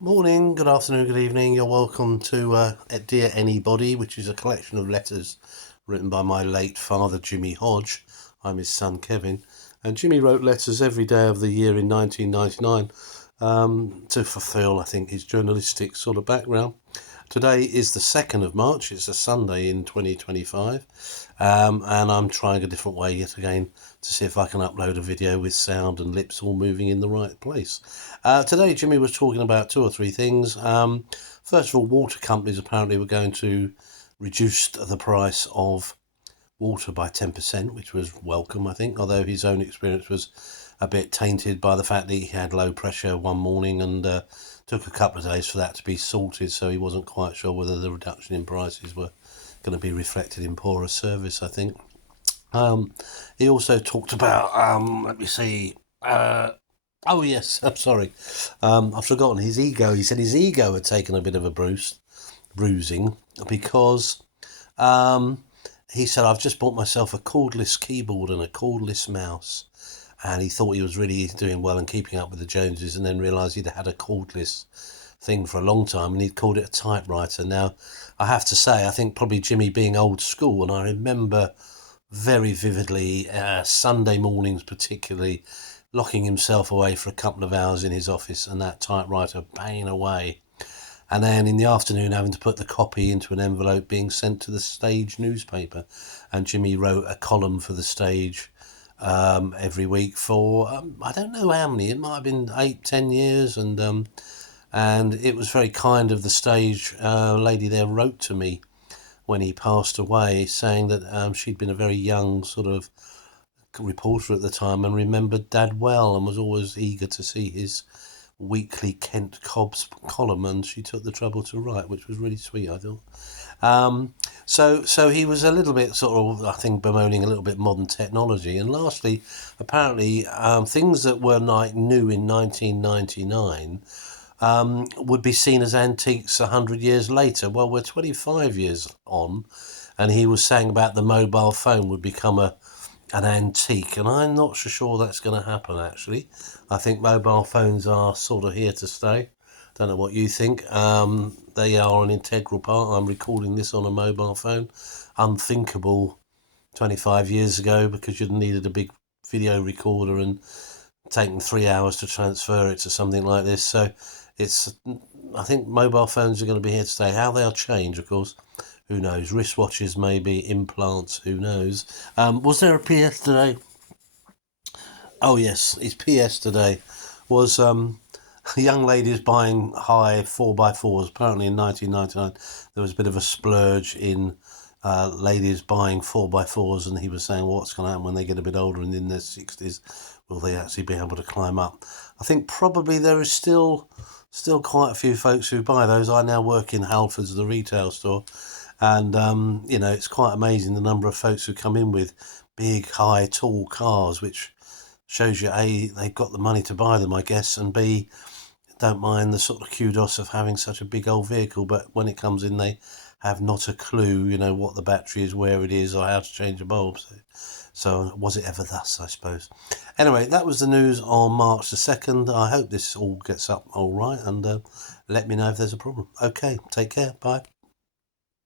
Morning, good afternoon, good evening. You're welcome to Dear Anybody, which is a collection of letters written by my late father, Jimmy Hodge. I'm his son, Kevin. And Jimmy wrote letters every day of the year in 1999 to fulfil, I think, his journalistic sort of background. Today is the 2nd of March. It's a Sunday in 2025. And I'm trying a different way yet again to see if I can upload a video with sound and lips all moving in the right place. Today, Jimmy was talking about two or three things. First of all, water companies apparently were going to reduce the price of water by 10%, which was welcome, I think, although his own experience was a bit tainted by the fact that he had low pressure one morning and took a couple of days for that to be sorted, so he wasn't quite sure whether the reduction in prices were going to be reflected in poorer service, I think. He also talked about, let me see, oh yes, I'm sorry, I've forgotten his ego. He said his ego had taken a bit of a bruising because he said, I've just bought myself a cordless keyboard and a cordless mouse. And he thought he was really doing well and keeping up with the Joneses, and then realised he'd had a cordless thing for a long time and he'd called it a typewriter. Now, I have to say, I think probably Jimmy being old school, and I remember very vividly Sunday mornings particularly, locking himself away for a couple of hours in his office and that typewriter banging away. And then in the afternoon having to put the copy into an envelope being sent to the Stage newspaper. And Jimmy wrote a column for the Stage every week for I don't know how many. It might have been 8-10 years, and it was very kind of the Stage lady there wrote to me when he passed away, saying that she'd been a very young sort of reporter at the time and remembered Dad well and was always eager to see his weekly Kent Cobbs column, and she took the trouble to write, which was really sweet, I thought. So he was a little bit sort of, I think, bemoaning a little bit modern technology. And lastly, apparently, things that were like new in 1999 would be seen as antiques 100 years later. Well, we're 25 years on, and he was saying about the mobile phone would become an antique, and I'm not so sure that's going to happen, actually. I think mobile phones are sort of here to stay. Don't know what you think. They are an integral part. I'm recording this on a mobile phone. Unthinkable 25 years ago, because you'd needed a big video recorder and taken 3 hours to transfer it to something like this. So I think mobile phones are going to be here to stay. How they'll change, of course, who knows? Wristwatches, maybe, implants, who knows? Was there a PS today? Oh yes, his PS today was young ladies buying high 4x4s. Apparently in 1999 there was a bit of a splurge in ladies buying 4x4s, and he was saying, well, what's going to happen when they get a bit older and in their 60s? Will they actually be able to climb up? I think probably there is still quite a few folks who buy those. I now work in Halfords, the retail store, and it's quite amazing the number of folks who come in with big, high, tall cars, which shows you, A, they've got the money to buy them, I guess, and B, don't mind the sort of kudos of having such a big old vehicle, but when it comes in, they have not a clue, what the battery is, where it is, or how to change a bulb. So was it ever thus, I suppose. Anyway, that was the news on March the 2nd. I hope this all gets up all right, and let me know if there's a problem. Okay, take care. Bye.